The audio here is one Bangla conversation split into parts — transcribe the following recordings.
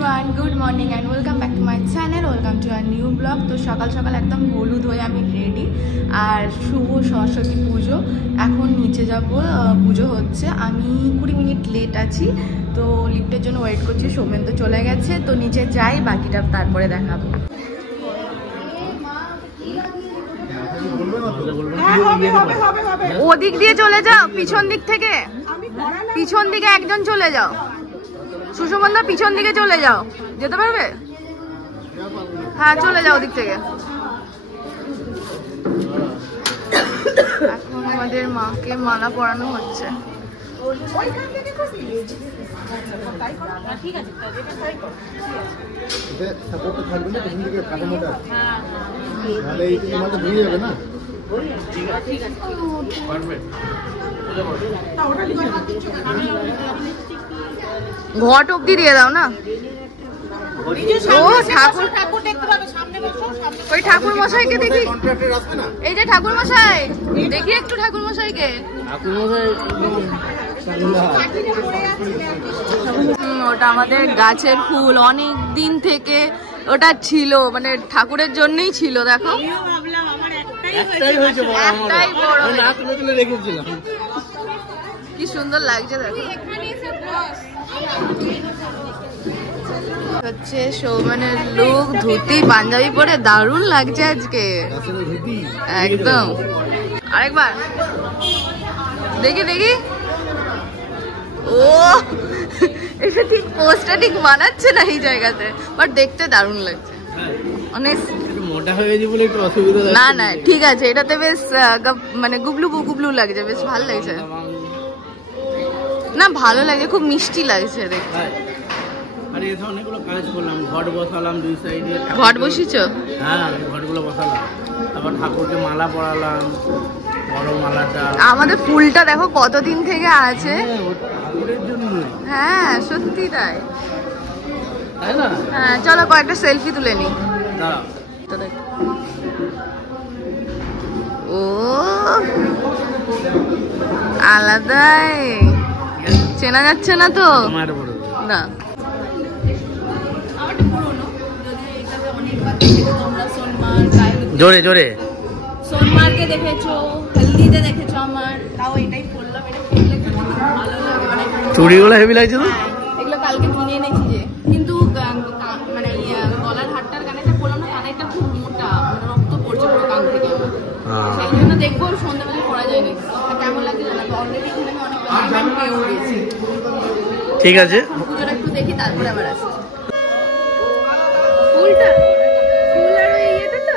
Everyone, good morning and welcome back to my channel, welcome to our new blog. তো সকাল সকাল একদম হলুদ হয়ে আমি রেডি, আর শুভ সরস্বতী পুজো। এখন নিচে যাব, পুজো হচ্ছে। আমি 20 মিনিট লেট আছি, তো লিফটের জন্য ওয়েট করছি। সৌমেন তো চলে গেছে, তো নিচে যাই, বাকিটা তারপরে দেখাবো। ওদিক দিয়ে চলে যাও, পিছন দিক থেকে, পিছন দিকে একজন চলে যাও। সুষমন্দা পিছন দিকে চলে যাও, যেতে পারবে? হ্যাঁ চলে যাও ওদিক থেকে। এখন আমাদের মাকে মালা পরানো হচ্ছে। ঘট অব্দি দিয়ে দাও না। ও ঠাকুর, ওই ঠাকুর মশাইকে দেখি। এই যে ঠাকুর মশাই, দেখি একটু ঠাকুর মশাইকে। ওটা আমাদের গাছের ফুল, অনেক দিন থেকে ওটা ছিল, মানে ঠাকুরের জন্যই ছিল। দেখো একটাই বড়, কি সুন্দর লাগছে। দেখো হচ্ছে সৌমেনের লুক, ধুতি পাঞ্জাবি পরে দারুণ লাগছে আজকে একদম। আরেকবার দেখি দেখি। ও এটা ঠিক পোস্টটা ঠিক বানাচ্ছে না এই জায়গাতে, বাট দেখতে দারুণ লাগছে অনেক। মোটা হয়ে গেছে বলে একটু অসুবিধা। না না ঠিক আছে, এটাতে বেশ মানে গুবলু গুবলু লাগছে, বেশ ভালো লাগছে। না ভালো লাগছে, খুব মিষ্টি লাগছে দেখতে। আরে এসে অনেকগুলো কাজ করলাম, ঘট বসালাম দুই সাইডে। ঘট বসিয়েছো? হ্যাঁ ঘটগুলো বসালাম, তারপর ঠাকুরকে মালা পরালাম, বড় মালাটা। আমাদের ফুলটা দেখো কতদিন থেকে আছে। ঠাকুরের জন্য। হ্যাঁ সত্যি তাই, তাই না? হ্যাঁ চলো কয়েকটা সেলফি তুলে নি। ও আলাদাই চেনা যাচ্ছে না তো না। জোরে জোরে সোনমার্গে দেখেছো, হলদিতে দেখেছো, আমার তাও এটাই পরলাম। এটা পরলে ভালো লাগে, মানে চুড়িগুলো হেভি লাগছে তো। এগুলো কালকে কিনে এনেছি যে, কিন্তু মানে গলার হারটার কানেরটা পরলাম না, কানেরটা খুব মোটা, মানে রক্ত পড়ছে পুরো কান থেকে আমার। সেই জন্য দেখবো সন্ধ্যাবেলা পরা যায় নাকি কেমন লাগছে জানাবো। অলরেডি এখানে আমি অনেক পেয়েও গেছি। ঠিক আছে, পুজোটা একটু দেখি তারপরে আবার আসছি। ফুলটা ফুল আর ওই ইয়েটা তো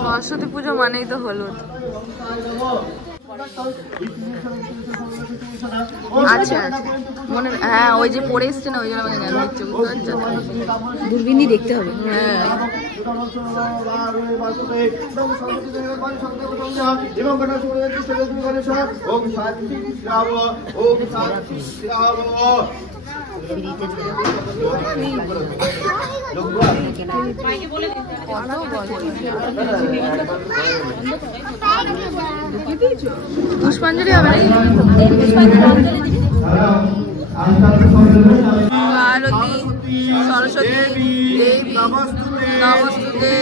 সরস্বতী পুজো মানেই তো হলুদ। আচ্ছা আচ্ছা মনে, হ্যাঁ ওই যে পরে এসছে না, ওই জন্য আমাকে জানা হচ্ছে। দূরবীনই দেখতে হবে। হ্যাঁ পুষ্পাঞ্জলি হবে নাকি? আরতি সরস্বতী দেবী নমস্তুতে,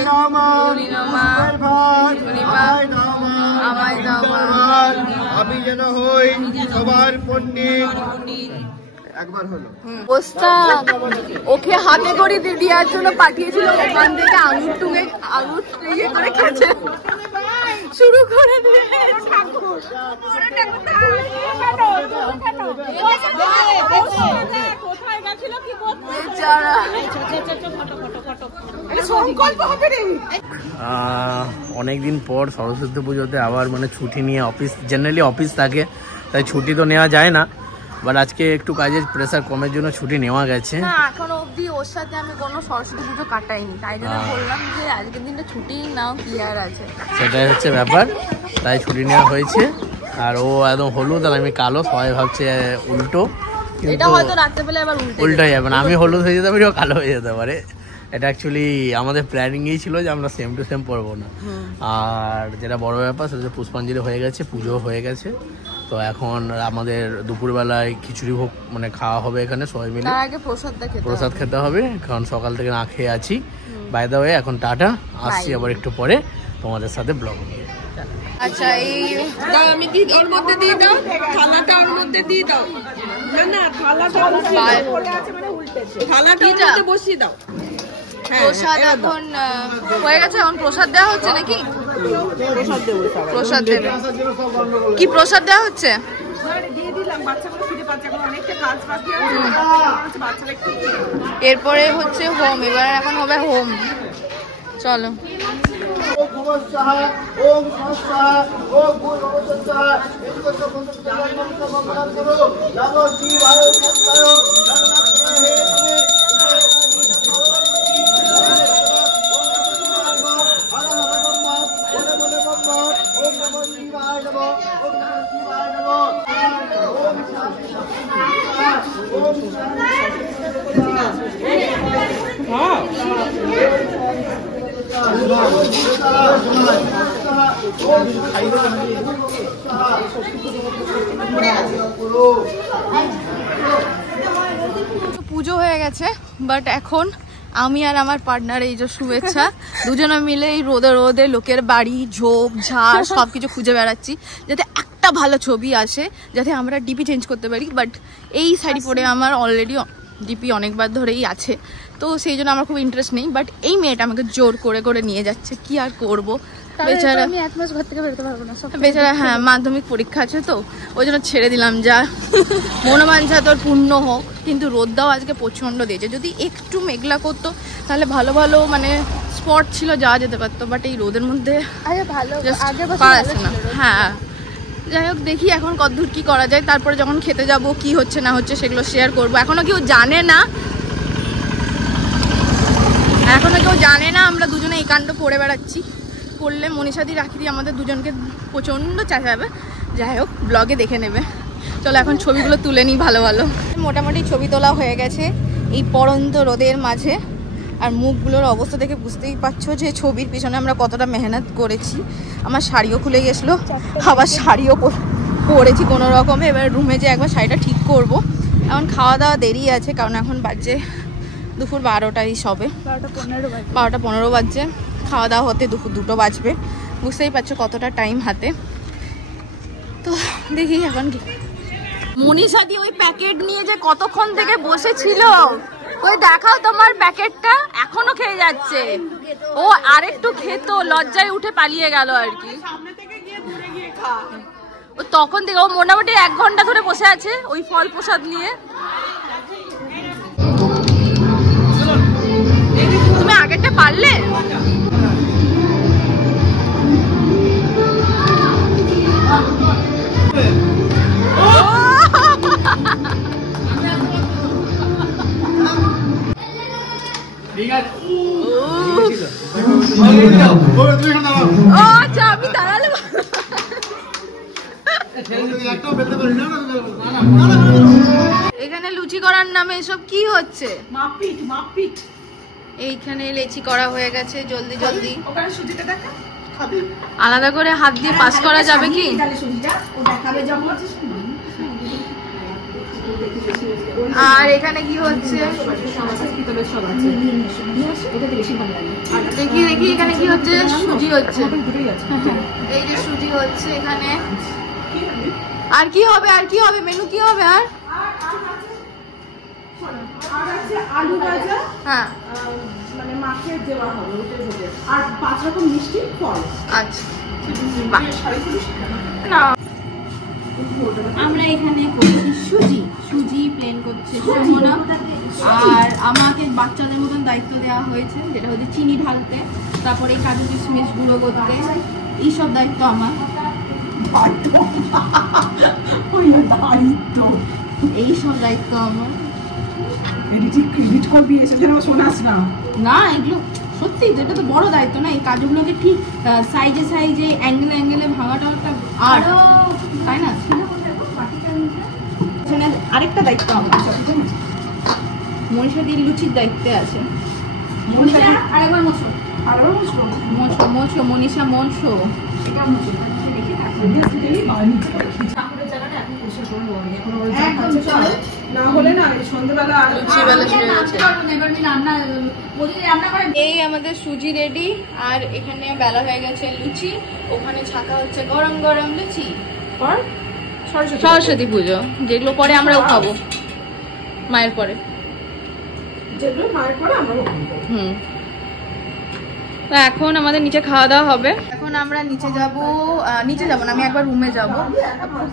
আমায় দাও, আমি যেন হই সবার পণ্ডিত। একবার হলো বস্তা ওকে হাতে করে দেওয়ার জন্য পাঠিয়েছিল, ওখান থেকে আঙুর টুঙে আঙুর ইয়ে করে খেতে শুরু করে দিয়ে। অনেকদিন পর সরস্বতী পুজোতে আবার মানে ছুটি নিয়ে, অফিস জেনারেলি অফিস থাকে, তাই ছুটি তো নেওয়া যায় না, বাট আজকে একটু কাজের প্রেসার কমের জন্য ছুটি নেওয়া গেছে। না এখনো অবধি ওর সাথে আমি কোনো সরস্বতী পুজো কাটাইনি, তাই জন্য বললাম যে আজকের দিনটা ছুটি নাও, কি আর আছে। সেটাই হচ্ছে ব্যাপার, তাই ছুটি নেওয়া হয়েছে। আর ও একদম হলুদ আর আমি কালো, সবাই ভাবছে উল্টো। এটা হয়তো রাখতে পেলে আবার উল্টো যাবে না, আমি হলুদ হয়ে যেতে পারি, ও কালো হয়ে যেতে পারে। এটা অ্যাকচুয়ালি আমাদের প্ল্যানিংই ছিল যে আমরা সেম টু সেম পরবো না। আর যেটা বড় ব্যাপার সেটা পুষ্পাঞ্জলি হয়ে গেছে, পুজো হয়ে গেছে, তো এখন আমাদের দুপুরবেলায় খিচুড়ি ভোগ মানে খাওয়া হবে এখানে সবাই মিলে। প্রসাদ খেতে হবে, কারণ সকাল থেকে না খেয়ে আছি। বাই দ্য ওয়ে এখন টাটা, আসছি আবার একটু পরে তোমাদের সাথে ব্লগ নিয়ে। আচ্ছা এই আমি ওর মধ্যে দিয়ে দাও, থালাটা ওর মধ্যে দিয়ে দাও। না না, থালাটা পড়ে আছে মানে উল্টেছে, থালাটা ওর মধ্যে বসিয়ে দাও। প্রসাদ এখন হয়ে গেছে, এখন প্রসাদ দেওয়া হচ্ছে নাকি? প্রসাদ দেবো, প্রসাদ দেবে। কি প্রসাদ দেওয়া হচ্ছে? দিয়ে দিলাম, বাচ্চাগুলো খেতে পাচ্ছে, এখন অনেকটা কাজ বাকি আছে, বাচ্চারা একটু। এরপরে হচ্ছে হোম, এবার এখন হবে হোম। চলো। পুজো হয়ে গেছে, বাট এখন আমি আর আমার পার্টনার এই যে শুভেচ্ছা দুজনে মিলে এই রোদে রোদে লোকের বাড়ি ঝোপ ঝাড় সবকিছু খুঁজে বেড়াচ্ছি যাতে একটা ভালো ছবি আসে, যাতে আমরা ডিপি চেঞ্জ করতে পারি। বাট এই শাড়ি পরে আমার অলরেডি ডিপি অনেকবার ধরেই আছে, তো সেই জন্য আমার খুব ইন্টারেস্ট নেই। বাট এই মেয়েটা আমাকে জোর করে করে নিয়ে যাচ্ছে, কি আর করবো বেচারা। আমি এক মাস ঘর থেকে বেরোতে পারবো না বেচারা। হ্যাঁ, মাধ্যমিক পরীক্ষা আছে তো ওই জন্য ছেড়ে দিলাম, যা মনোবাঞ্ছা তোর পূর্ণ হোক। কিন্তু রোদটাও আজকে প্রচণ্ড দিয়েছে, যদি একটু মেঘলা করতো তাহলে ভালো ভালো মানে স্পট ছিল, যাওয়া যেতে পারতো। বাট এই রোদের মধ্যে ভালো না। হ্যাঁ, যাই হোক দেখি এখন কতদূর কি করা যায়, তারপরে যখন খেতে যাব কি হচ্ছে না হচ্ছে সেগুলো শেয়ার করবো। এখনো কেউ জানে না, আমরা দুজনে এই কাণ্ড করে বেড়াচ্ছি। করলে মনীষাদি রাখিদি আমাদের দুজনকে প্রচণ্ড চেঁচাবে। যাই হোক ব্লগে দেখে নেবে। চলো এখন ছবিগুলো তুলে নিই ভালো ভালো। মোটামুটি ছবি তোলা হয়ে গেছে এই পড়ন্ত রোদের মাঝে। আর মুখগুলোর অবস্থা দেখে বুঝতেই পারছো যে ছবির পিছনে আমরা কতটা মেহনত করেছি। আমার শাড়িও খুলে গেছিলো, আবার শাড়িও পরেছি কোনো রকমে। এবার রুমে যে একবার শাড়িটা ঠিক করব। এখন খাওয়া দাওয়া দেরি আছে, কারণ এখন বাজে দুপুর 12টাই সবে, 12:15 বাজছে। খাওয়া দাওয়া হতে দুপুর 2টো বাজবে, বুঝতেই পারছো কতটা টাইম হাতে। তো দেখি এখন কি। মনীষাদি ওই প্যাকেট নিয়ে যে কতক্ষণ থেকে বসেছিল, ওই দেখাও তোমার প্যাকেটটা, এখনো খেয়ে যাচ্ছে। ও আরেকটু খেতো, লজ্জায় উঠে পালিয়ে গেল আর কি। ও তখন থেকে ও মোটামুটি 1 ঘন্টা ধরে বসে আছে ওই ফল প্রসাদ নিয়ে। তুমি আগেরটা পারলে? আচ্ছা আমি দাঁড়ালে এখানে লুচি করার নামে এসব কি হচ্ছে? এইখানে লেচি করা হয়ে গেছে জলদি জলদি। আলাদা করে হাত দিয়ে পাস করা যাবে কি? আর এখানে কি হচ্ছে দেখি দেখি, এখানে কি হচ্ছে? সুজি হচ্ছে, এই যে সুজি হচ্ছে এখানে। আর কি হবে, আর কি হবে, মেনু কি হবে? আর আলু ভাজা, হ্যাঁ মানে মাছের দেওয়া হবে ওটার মধ্যে, আর 5 রকম মিষ্টি ফল। আচ্ছা না, আমরা এখানে করছি সুজি, সুজি প্লেন করছে সুমনা। আর আমাকে বাচ্চাদের মতন দায়িত্ব দেওয়া হয়েছে, যেটা হচ্ছে চিনি ঢালতে, তারপরে কাজু কিশমিশ গুঁড়ো করতে, এইসব দায়িত্ব আমার। এইসব দায়িত্ব আমার। না এগুলো সত্যি, এটা তো বড় দায়িত্ব না, এই কাজগুলোকে ঠিক সাইজে সাইজে অ্যাঙ্গেলে অ্যাঙ্গেলে ভাঙাটা একটা আর, তাই না? আরেকটা দায়িত্ব আমার মনীষা দির লুচির দায়িত্বে আছে। মনীষা আরেকবার মোছো, আরেকবার মোছো, মোছো মোছো মনীষা মোছো। এটা মোছো দেখি না হলে না সন্ধ্যাবেলা এই আমাদের সুজি রেডি। আর এখানে বেলা হয়ে গেছে লুচি, ওখানে ছাকা হচ্ছে গরম গরম লুচি। সরস্বতী পুজো যেগুলো পরে আমরাও খাবো, মায়ের পরে যেগুলো মায়ের পরে আমরাও খাবো। তো এখন আমাদের নিচে খাওয়া দাওয়া হবে। এখন আমরা নিচে যাব না, আমি একবার রুমে যাব।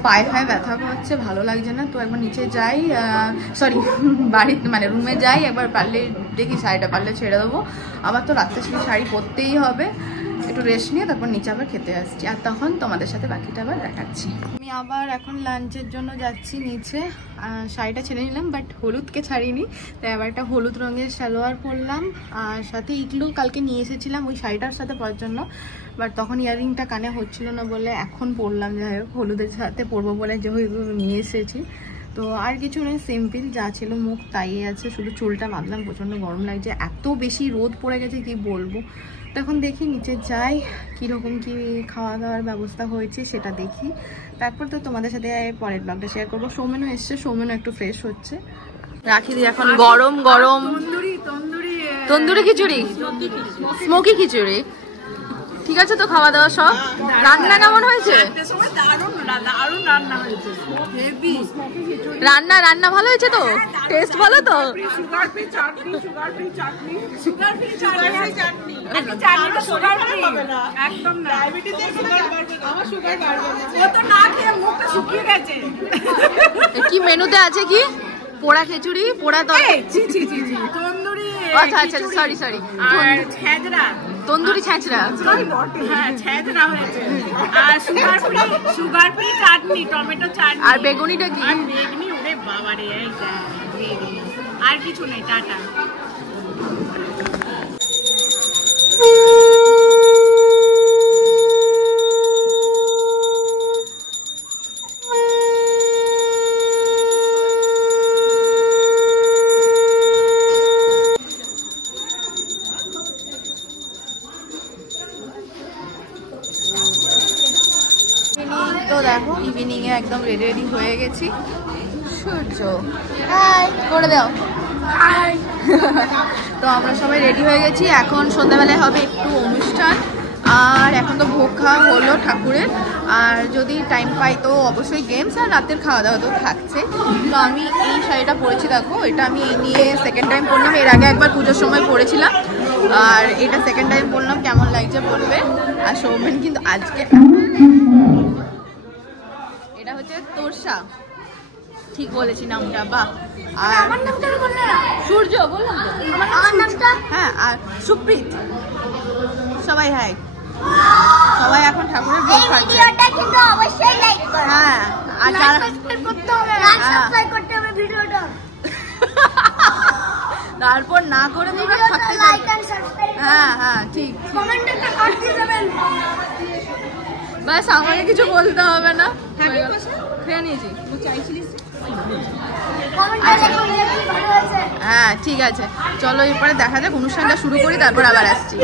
পায়ে ব্যথা করছে, ভালো লাগছে না, তো একবার নিচে যাই, সরি বাড়িতে মানে রুমে যাই একবার। পারলে দেখি শাড়িটা পারলে ছেড়ে দেবো, আবার তো রাত্রে শাড়ি পরতেই হবে। একটু রেস্ট নিয়ে তারপর নিচে আবার খেতে আসছি, আর তখন তোমাদের সাথে বাকিটা আবার দেখাচ্ছি। আমি আবার এখন লাঞ্চের জন্য যাচ্ছি নিচে। শাড়িটা ছেড়ে নিলাম, বাট হলুদকে ছাড়িনি, তাই আবার একটা হলুদ রঙের সালোয়ার পরলাম। আর সাথে ইগলু কালকে নিয়ে এসেছিলাম ওই শাড়িটার সাথে পরার জন্য, বাট তখন ইয়াররিংটা কানে হচ্ছিল না বলে এখন পরলাম। যাই হোক হলুদের সাথে পরবো বলে যেহেতু নিয়ে এসেছি। তো আর কিছু নেই, সিম্পল যা ছিল মুখ তাই আছে, শুধু চুলটা বাঁধলাম, প্রচণ্ড গরম লাগছে, এত বেশি রোদ পড়ে গেছে কি বলবো। তো এখন দেখি নিচে যাই, কীরকম কি খাওয়া দাওয়ার ব্যবস্থা হয়েছে সেটা দেখি, তারপর তো তোমাদের সাথে পরের ব্লগটা শেয়ার করবো। সৌমেনও এসছে, সৌমেনও একটু ফ্রেশ হচ্ছে। রাখি দিই এখন গরম গরম তন্দুরি খিচুড়ি, স্মোকি খিচুড়ি। ঠিক আছে তো খাওয়া দাওয়া সব? রান্না কেমন হয়েছে? রান্না ভালো হয়েছে তো? টেস্ট ভালো তো? কি মেনুতে আছে? কি পোড়া খিচুড়ি, পোড়া তন্দুরি, আচ্ছা আচ্ছা সরি তন্দুরি ছেঁচড়া, আর সুগার ফ্রি চাটনি, টমেটো চাটনি। আর বেগুনিটা কি? বেগুনি ওরে বাবা রে, আর কিছু নেই। টাটা। তো দেখো ইভিনিং এ একদম রেডি হয়ে গেছি। সূর্য হাই করে দাও, হাই। তো আমরা সবাই রেডি হয়ে গেছি, এখন সন্ধ্যাবেলায় হবে একটু অনুষ্ঠান। আর এখন তো ভোগ খাওয়া হলো ঠাকুরের, আর যদি টাইম পাই তো অবশ্যই গেমস আর রাতের খাওয়া দাওয়া তো থাকছে। তো আমি এই শাড়িটা পরেছি, দেখো এটা আমি এই নিয়ে সেকেন্ড টাইম পরলাম, এর আগে একবার পুজোর সময় পরেছিলাম, আর এটা সেকেন্ড টাইম পরলাম। কেমন লাগছে বলবে। আর সৌমেন কিন্তু আজকে, এটা হচ্ছে তোরসা, ঠিক বলেছি নামটা, বাহ। আর আমার নামটা বললে না? সূর্য বললাম তো আমার নামটা। হ্যাঁ, আর সুপ্রীত। সবাই হাই, সবাই এখন ঠাকুরের ভোগ খাচ্ছে। ভিডিওটা কিন্তু অবশ্যই লাইক করো। হ্যাঁ, আর যারা সাবস্ক্রাইব করতে হবে, সাবস্ক্রাইব করতে হবে ভিডিওটা। তারপর না করে দিবেন লাইক এন্ড সাবস্ক্রাইব। হ্যাঁ ঠিক, কমেন্টে একটা কাট দিয়ে যাবেন। বাস, আমাকে কিছু বলতে হবে না। খেয়ে নিয়েছি, হ্যাঁ ঠিক আছে, চলো এরপরে দেখা যাক, অনুষ্ঠানটা শুরু করি, তারপর আবার আসছি।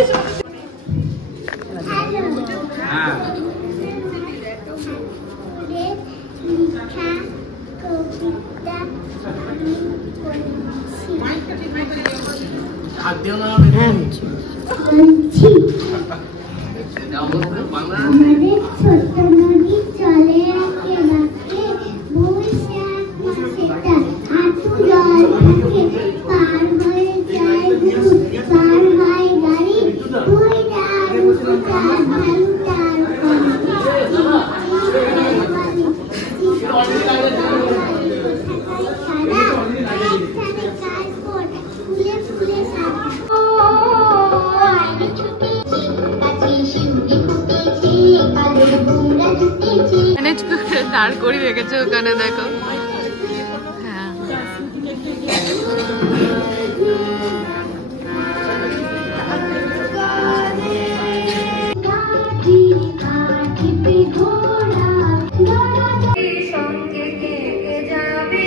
আমাদের ছোট্ট নদী চলে রাখে রাখে, বৈশাখ মাসেটা হাঁটু জল থাকে, পার হয়ে যায় দুধ, পার হয় গাড়ি, বইটার উপকার ভালুটার দাঁড় করে রেখেছে ওখানে, দেখো। হ্যাঁ, সঙ্গে কে যাবে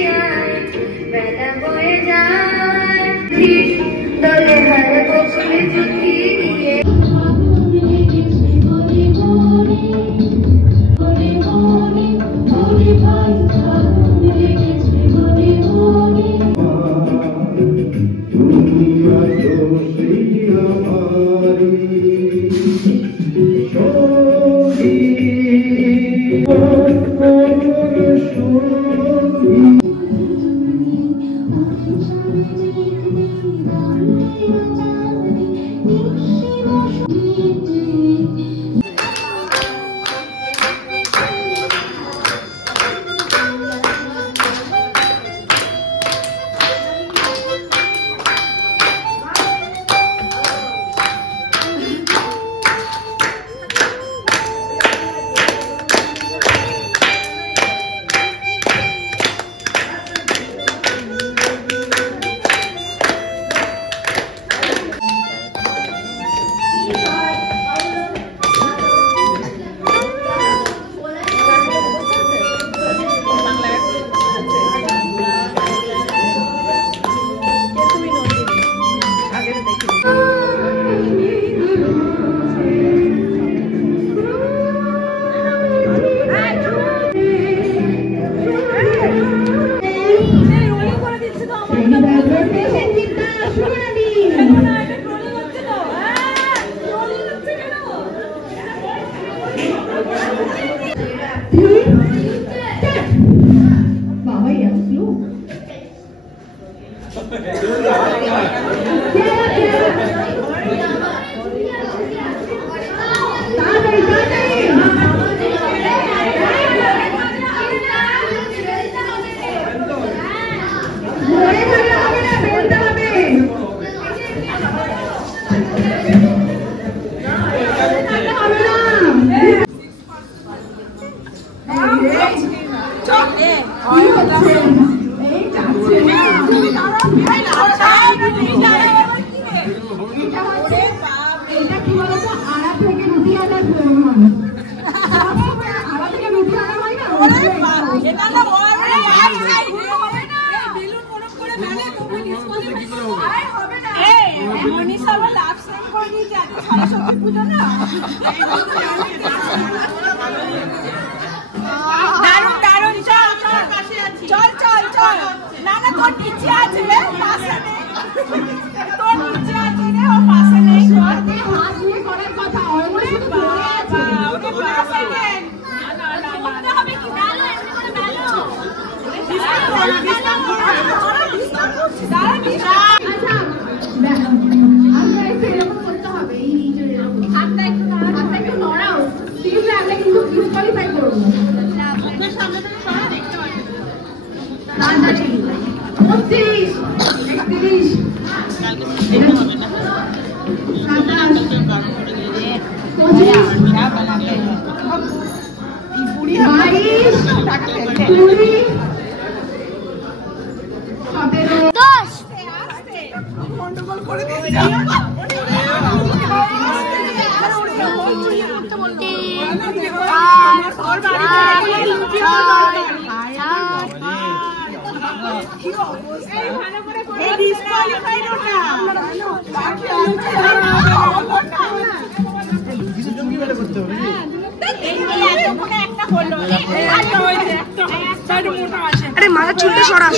আরে মাথা চুলটা সরা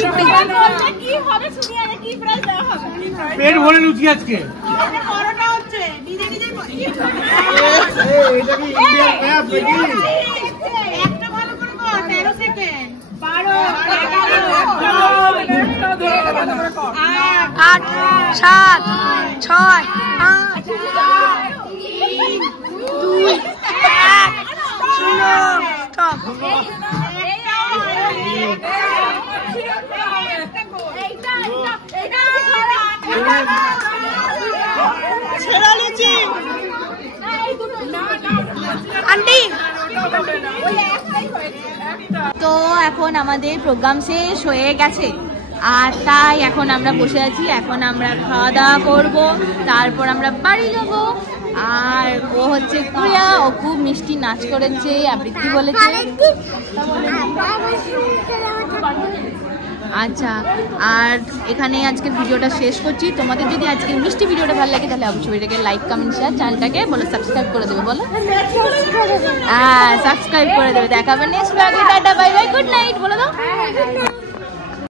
কি হবে শুনি আগে কি প্রাইস দেওয়া হবে পেট ভরে লুচি আজকে বড়টা হচ্ছে নিজে নিজে এটা কি ইন্ডিয়ান ম্যাপ নাকি একটা ভালো করে কর 13 সেকেন্ড 12 8 7 6 5 4 3 2 1 স্টপ আন্টি তো এখন আমাদের প্রোগ্রাম শেষ হয়ে গেছে আর তাই এখন আমরা বসে আছি। এখন আমরা খাওয়া দাওয়া করবো, তারপর আমরা বাড়ি যাব। আর ও হচ্ছে প্রিয়া, ও খুব মিষ্টি নাচ করেছে, আবৃত্তি বলেছে। আচ্ছা, আর এখানে আজকের ভিডিওটা শেষ করছি। তোমাদের যদি আজকের মিষ্টি ভিডিওটা ভালো লাগে তাহলে অবশ্যই এটাকে লাইক কমেন্ট শেয়ার, চ্যানেলটাকে বলো সাবস্ক্রাইব করে দেবে। বলো হ্যাঁ সাবস্ক্রাইব করে দেবে। দেখাবে নেক্সট ব্লগে। Tata bye bye, good night বলে দাও।